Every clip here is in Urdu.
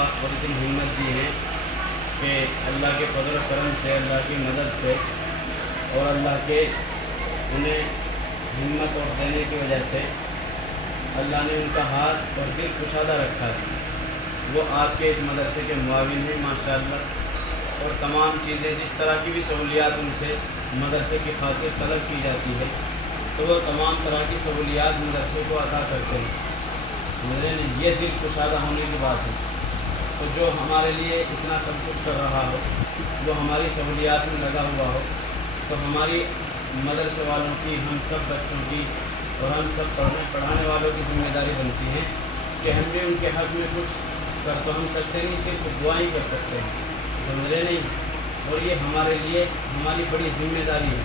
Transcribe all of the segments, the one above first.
اور اتنی ہمت دی ہے کہ اللہ کے فضل و کرم سے، اللہ کی مدد سے اور اللہ کے انہیں ہمت اور دینے کی وجہ سے اللہ نے ان کا ہاتھ اور دل کشادہ رکھا ہے۔ وہ آپ کے اس مدرسے کے معاون ہیں ماشاءاللہ، اور تمام چیزیں جس طرح کی بھی سہولیات ان سے مدرسے کی خاطر طلب کی جاتی ہے تو وہ تمام طرح کی سہولیات مدرسے کو عطا کرتے ہیں۔ میرے یہ دل کشادہ ہونے کی بات ہے۔ تو جو ہمارے لیے اتنا سب کچھ کر رہا ہو، جو ہماری سہولیات میں لگا ہوا ہو، تو ہماری مدرسے والوں کی، ہم سب بچوں کی اور ہم سب پڑھانے والوں کی ذمہ داری بنتی ہے کہ ہم بھی ان کے حق میں کچھ کر تو ہم سکتے نہیں، صرف دعائیں کر سکتے ہیں، سمجھے نہیں؟ اور یہ ہمارے لیے ہماری بڑی ذمہ داری ہے۔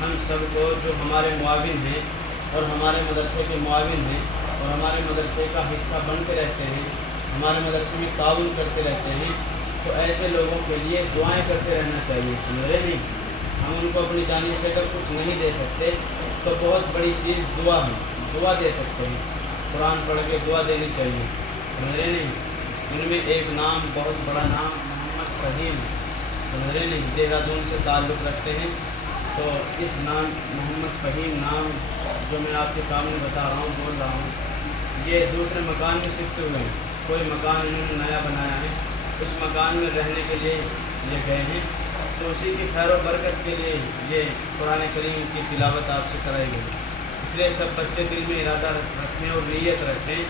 ہم سب کو جو ہمارے معاون ہیں اور ہمارے مدرسے کے معاون ہیں اور ہمارے مدرسے کا حصہ بنتے رہتے ہیں، ہمارے مدرسے میں تعاون کرتے رہتے ہیں، تو ایسے لوگوں کے لیے دعائیں کرتے رہنا چاہیے، سمجھے نہیں؟ ہم ان کو اپنی جانب سے اگر کچھ نہیں دے سکتے تو بہت بڑی چیز دعا ہے، دعا دے سکتے ہیں، قرآن پڑھ کے دعا دینی چاہیے، سمجھے نہیں؟ ان میں ایک نام، بہت بڑا نام محمد فہیم، سمجھے نہیں؟ دہرادون سے تعلق رکھتے ہیں۔ تو اس نام محمد فہیم نام جو میں آپ کے سامنے بتا رہا ہوں، بول رہا ہوں، یہ دوسرے مکان میں شفٹ ہوئے ہیں، کوئی مکان انہوں نے نیا بنایا ہے، اس مکان میں رہنے کے لیے یہ گئے ہیں، تو اسی کی خیر و برکت کے لیے یہ قرآن کریم کی تلاوت آپ سے کرائی گئی۔ اس لیے سب بچے دل میں ارادہ رکھیں اور نیت رکھیں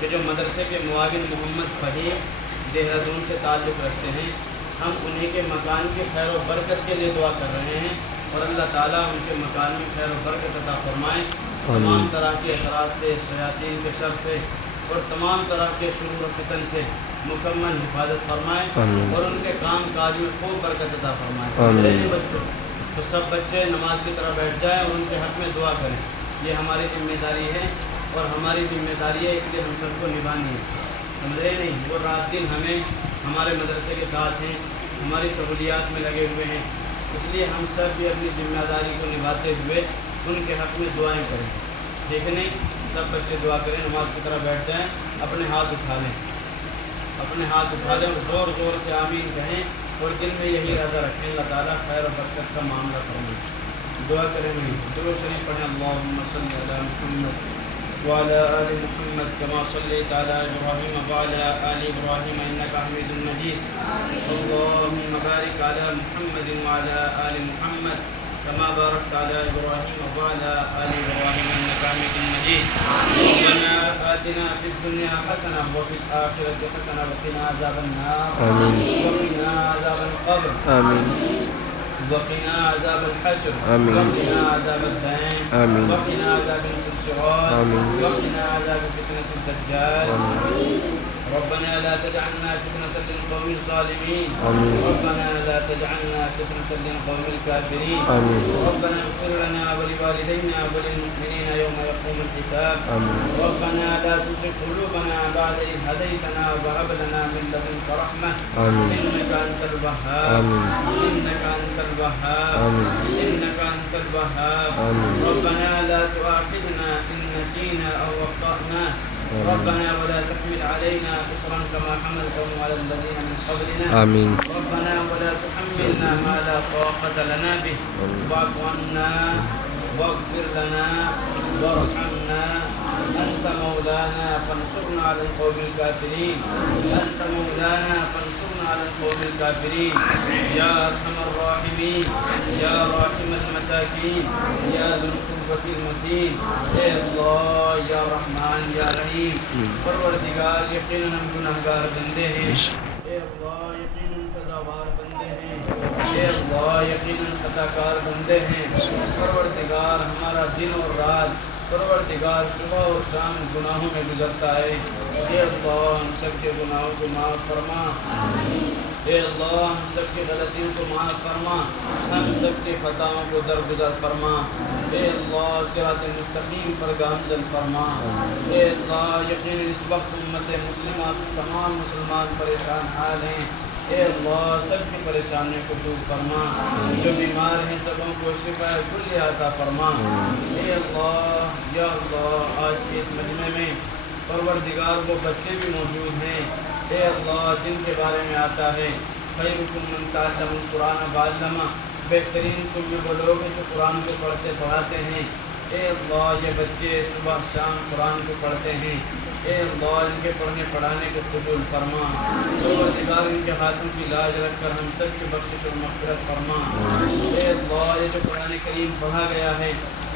کہ جو مدرسے کے معاون محمد فہیم دہرادون سے تعلق رکھتے ہیں، ہم انہیں کے مکان کی خیر و برکت کے لیے دعا کر رہے ہیں، اور اللہ تعالیٰ ان کے مکان میں خیر و برکت عطا فرمائیں، تمام طرح کے اثرات سے، شیاطین کے شر سے اور تمام طرح کے شرور و فتن سے مکمل حفاظت فرمائیں، اور ان کے کام کاج میں خوب برکت عطا فرمائیں۔ میرے بچوں، تو سب بچے نماز کی طرح بیٹھ جائیں اور ان کے حق میں دعا کریں، یہ ہماری ذمہ داری ہے اور ہماری ذمہ داری ہے، اس لیے ہم سب کو نبھانی ہے، سمجھے نہیں؟ وہ رات دن ہمیں ہمارے مدرسے کے ساتھ ہیں، ہماری سہولیات میں لگے ہوئے ہیں، اس لیے ہم سب بھی اپنی ذمہ داری کو نبھاتے ہوئے ان کے حق میں دعائیں کریں، ٹھیک ہے نہیں؟ سب بچے دعا کریں، نماز کی طرح بیٹھ جائیں، اپنے ہاتھ اٹھا لیں، اپنے ہاتھ اٹھا لیں اور زور زور سے آمین کہیں، اور دل میں یہی ارادہ رکھیں اللہ تعالیٰ خیر و برکت کا معاملہ فرمائے۔ دعا کریں گے، درود شریف پڑھیں، اللہم صلی علی محمد وعلی آل محمد کما صلیت علی ابراہیم وعلی آل ابراہیم انک حمید مجید، اللہم بارک علی محمد وعلی آل محمد کما بارکت علی ابراہیم وعلی آل ابراہیم انک حمید مجید، ربنا آتنا فی الدنیا حسنہ وفی الآخرۃ حسنہ وقنا عذاب النار، وقنا عذاب القبر، وقنا عذاب الحشر، وقنا عذاب الدین، وقنا عذاب الصراط، وقنا عذاب فتنة الدجال، ربنا لا تجعلنا فتنة للقوم الظالمين، ربنا لا تجعلنا فتنة للقوم الكافرين، ربنا اغفر لنا ولوالدينا وللمؤمنين يوم يقوم الحساب، ربنا لا تزغ قلوبنا بعد إذ هديتنا وهب لنا من لدنك رحمة إنك أنت الوهاب، إنك أنت الوهاب، إنك أنت الوهاب، ربنا لا تؤاخذنا إن نسينا أو أخطأنا، ربنا ولا تحمل علينا إصرا كما حملته على الذين من قبلنا، ربنا ولا تحملنا ما لا طاقة لنا به، واعف عنا واغفر لنا وارحمنا، أنت مولانا فانصرنا على القوم الكافرين، أنت مولانا فانصرنا على القوم الكافرين، يا أرحم الراحمين، يا راحم المساكين، يا ذو القوة المتين، اے اللہ یا رحمان یا رحیم، پروردگار یقیناً ہم گناہگار بندے ہیں، اے اللہ یقیناً سزاوار بندے ہیں، اے اللہ یقیناً خطاکار بندے ہیں، پروردگار ہمارا دن اور رات، پروردگار صبح اور شام گناہوں میں گزرتا ہے، اے اللہ ہم سب کے گناہوں کو معاف فرما، اے اللہ ہم سب کی غلطیوں کو معاف فرما، ہم سب کی خطاؤں کو درگزر فرما، اے اللہ صراط مستقیم پر گامزن فرما، اے اللہ یقین اس وقت امت مسلمہ تمام مسلمان پریشان حال ہیں، اے اللہ سب کی پریشانیوں کو دور فرما، جو بیمار ہیں سبوں کو شفا کلیہ عطا فرما، اے اللہ یا اللہ آج کے اس مجمع میں پروردگار وہ بچے بھی موجود ہیں اے اللہ جن کے بارے میں آتا ہے خیرکم من تعلم القرآن وعلمہ، بہترین تم میں وہ لوگ ہیں جو قرآن کو پڑھتے پڑھاتے ہیں۔ اے اللہ یہ بچے صبح شام قرآن کو پڑھتے ہیں، اے اللہ ان کے پڑھنے پڑھانے کو قبول فرما، پروردگار ان کے ہاتھوں کی لاج رکھ کر ہم سب کی بخشش و مغفرت فرما۔ اے اللہ یہ جو قرآن کریم پڑھا گیا ہے،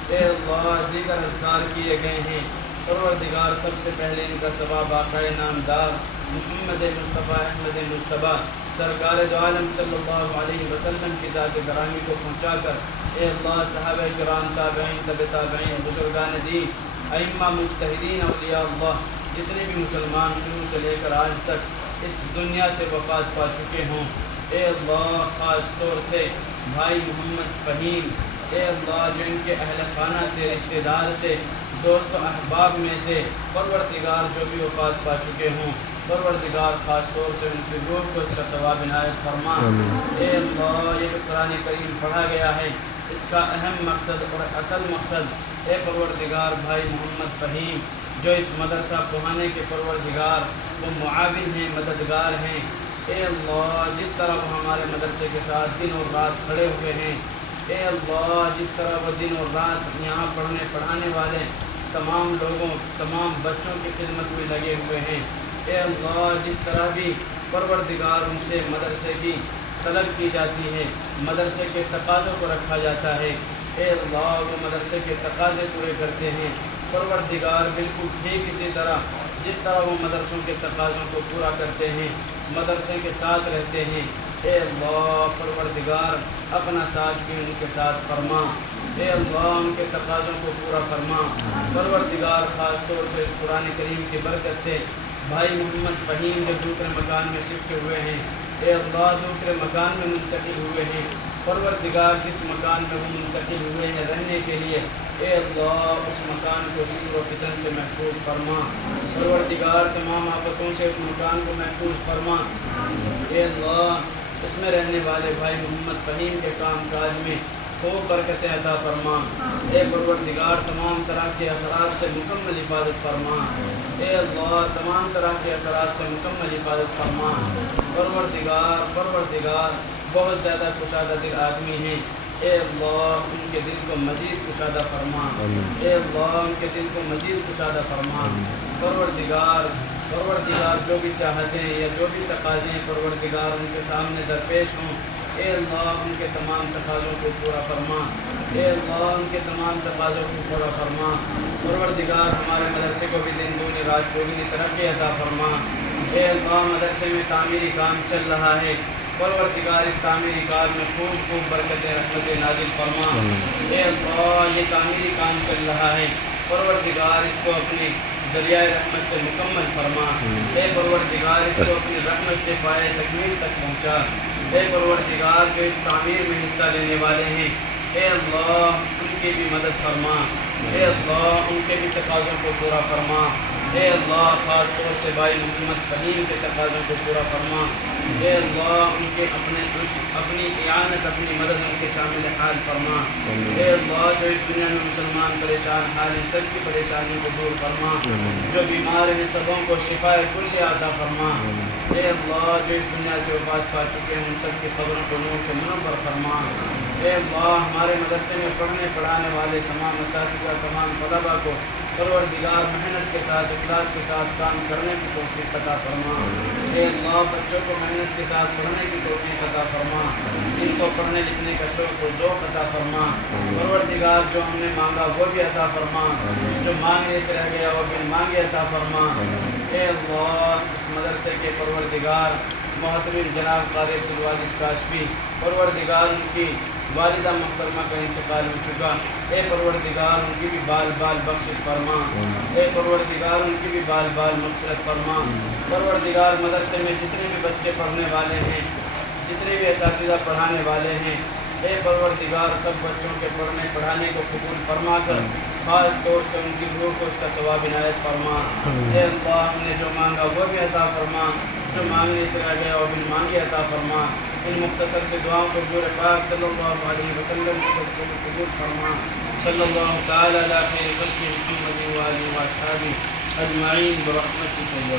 اے اللہ دیگر اذکار کیے گئے ہیں، پروردگار سب سے پہلے ان کا ثواب آقا نامدار محمد مصطفیٰ احمد مصطفیٰ سرکار دو عالم صلی اللہ علیہ وسلم کی ذات گرامی کو پہنچا کر، اے اللہ صحابہ کرام تابعین تبع تابعین بزرگان دین ائمہ مجتہدین اولیاء اللہ جتنے بھی مسلمان شروع سے لے کر آج تک اس دنیا سے وفات پا چکے ہوں، اے اللہ خاص طور سے بھائی محمد فہیم، اے اللہ جو ان کے اہل خانہ سے رشتہ دار سے دوست و احباب میں سے پروردگار جو بھی وفات پا چکے ہوں، پروردگار خاص طور سے ان کی روح کو اس کا ثواب عنایت فرما۔ اے اللہ یہ جو قرآن کریم پڑھا گیا ہے اس کا اہم مقصد اور اصل مقصد، اے پروردگار بھائی محمد فہیم جو اس مدرسہ پڑھانے کے پروردگار وہ معاون ہیں، مددگار ہیں، اے اللہ جس طرح وہ ہمارے مدرسے کے ساتھ دن اور رات کھڑے ہوئے ہیں، اے اللہ جس طرح وہ دن اور رات یہاں پڑھنے پڑھانے والے تمام لوگوں تمام بچوں کی خدمت میں لگے ہوئے ہیں، اے اللہ جس طرح بھی پروردگار ان سے مدرسے کی طلب کی جاتی ہے، مدرسے کے تقاضوں کو رکھا جاتا ہے، اے اللہ وہ مدرسے کے تقاضے پورے کرتے ہیں، پروردگار بالکل ٹھیک اسی طرح جس طرح وہ مدرسوں کے تقاضوں کو پورا کرتے ہیں مدرسے کے ساتھ رہتے ہیں، اے اللہ پروردگار اپنا ساتھ بھی ان کے ساتھ فرما، اے اللہ ان کے تقاضوں کو پورا فرما، پروردگار خاص طور سے اس قرآن کریم کی برکت سے بھائی محمد فہیم جو دوسرے مکان میں شفٹ ہوئے ہیں، اے اللہ دوسرے مکان میں منتقل ہوئے ہیں، پروردگار جس مکان میں وہ منتقل ہوئے ہیں رہنے کے لیے، اے اللہ اس مکان کو شر و فتن سے محفوظ فرما، پروردگار تمام آفتوں سے اس مکان کو محفوظ فرما، اے اللہ اس میں رہنے والے بھائی محمد فہیم کے کام کاج میں خوب برکت عطا فرما، اے پروردگار تمام طرح کے اثرات سے مکمل حفاظت فرما، اے اللہ تمام طرح کے اثرات سے مکمل حفاظت فرما، پروردگار بہت زیادہ کشادہ دل آدمی ہیں، اے اللہ ان کے دل کو مزید کشادہ فرما، اے اللہ ان کے دل کو مزید کشادہ فرما، پروردگار جو بھی چاہتے ہیں یا جو بھی تقاضے ہیں پروردگار ان کے سامنے درپیش ہوں، اے اللہ ان کے تمام تقاضوں کو پورا فرما، اے اللہ ان کے تمام تقاضوں کو پورا فرما، پروردگار ہمارے مدرسے کو بھی دن دگنی رات چوگنی ترقی عطا فرما، اے اللہ مدرسے میں تعمیری کام چل رہا ہے، پروردگار اس تعمیری کام میں خوب برکت رحمت نازل فرما، اے اللہ یہ تعمیری کام چل رہا ہے، پروردگار اس کو اپنی دریائے رحمت سے مکمل فرما، اے پروردگار اس کو اپنی رحمت سے پائے تکمیل تک پہنچا، اے پروردگار جو اس تعمیر میں حصہ لینے والے ہیں، اے اللہ ان کی بھی مدد فرما، اے اللہ ان کے بھی تقاضوں کو پورا فرما، اے اللہ خاص طور سے بھائی محمد فہیم کے تقاضوں کو پورا فرما، اے اللہ ان کے اپنی اعانت اپنی مدد ان کے شامل حال فرما، اے اللہ جو اس دنیا میں مسلمان پریشان حال ہیں سب کی پریشانیوں کو دور فرما، جو بیمار ہیں سبوں کو شفا کل عطا فرما، اے اللہ جو اس دنیا سے وفات پا چکے ہیں ان سب کی قبروں کو نور سے منور فرما، اے اللہ ہمارے مدرسے میں پڑھنے پڑھانے والے تمام اساتذہ تمام طلباء کو پروردگار محنت کے ساتھ اخلاص کے ساتھ کام کرنے کی توفیق عطا فرما، اے اللہ بچوں کو محنت کے ساتھ پڑھنے کی توفیق عطا فرما، ان کو پڑھنے لکھنے کا شوق و ذوق عطا فرما، پروردگار جو ہم نے مانگا وہ بھی عطا فرما، جو مانگنے سے رہ گیا وہ بھی مانگے عطا فرما، اے اللہ اس مدرسے کے پروردگار محترم جناب قاری عبدالواجد کاشفی پروردگار ان کی والدہ محترمہ کا انتقال ہو چکا، اے پروردگار ان کی بھی بال بخشش فرما، اے پروردگار ان کی بھی بال مغفرت فرما، پروردگار مدرسے میں جتنے بھی بچے پڑھنے والے ہیں جتنے بھی اساتذہ پڑھانے والے ہیں، اے پروردگار سب بچوں کے پڑھنے پڑھانے کو قبول فرما کر خاص طور سے ان کی روح کو اس کا ثواب عنایت فرما، اے اللہ ہم نے جو مانگا وہ بھی عطا فرما، جو مانگنے سے رہ گیا وہ بھی مانگے عطا فرما، ان مختصر سے دعاؤں کو حضور پاک صلی اللہ علیہ وسلم کو قبول فرما، صلی اللہ تعالی علی خیر خلقہ محمد و آلہ و اصحابہ اجمعین برحمتک یا